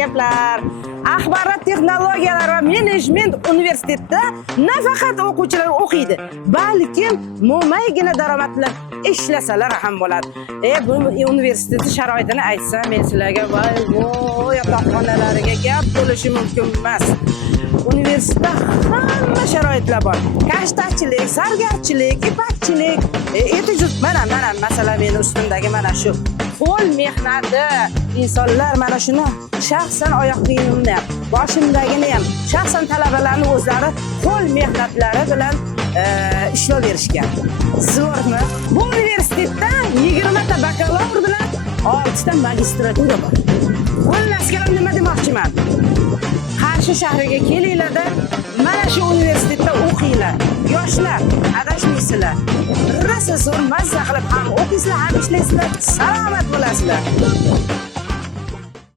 gaplar. Axborot texnologiyalari va menejment universitetida nafaqat o'quvchilar o'qiydi, balkim mo'maygina daromad bilan ishlasalar ham bo'ladi. Bu universitet sharoitini aytsam, men sizlarga voy yotoqxonalariga gap bo'lishi mumkin emas. Universitetda hamma sharoitlar bor. Kashtachilik, sargarchilik, ipakchilik, etijud mana masalan meni ustimdagi mana shu qo'l mehnati insonlar mana shuni shaxsan oyoq kiyimimni ham, boshimdagini ham shaxsan talabalarning o'zlari qo'l mehnatlari bilan ishlov berishgan. Zo'rmi? Bu universitetda 20 ta bakalavr bilan 6 ta magistratura bor. Xullas kalam nima demoqchiman? Qarshi shahriga kelinglar-da, mana shu universitetda o'qinglar. Yoshlar, adashmaysizlar. Rosa zo'r mazza qilib ham o'qiysizlar, ham ishlaysizlar, salomat bo'lasizlar.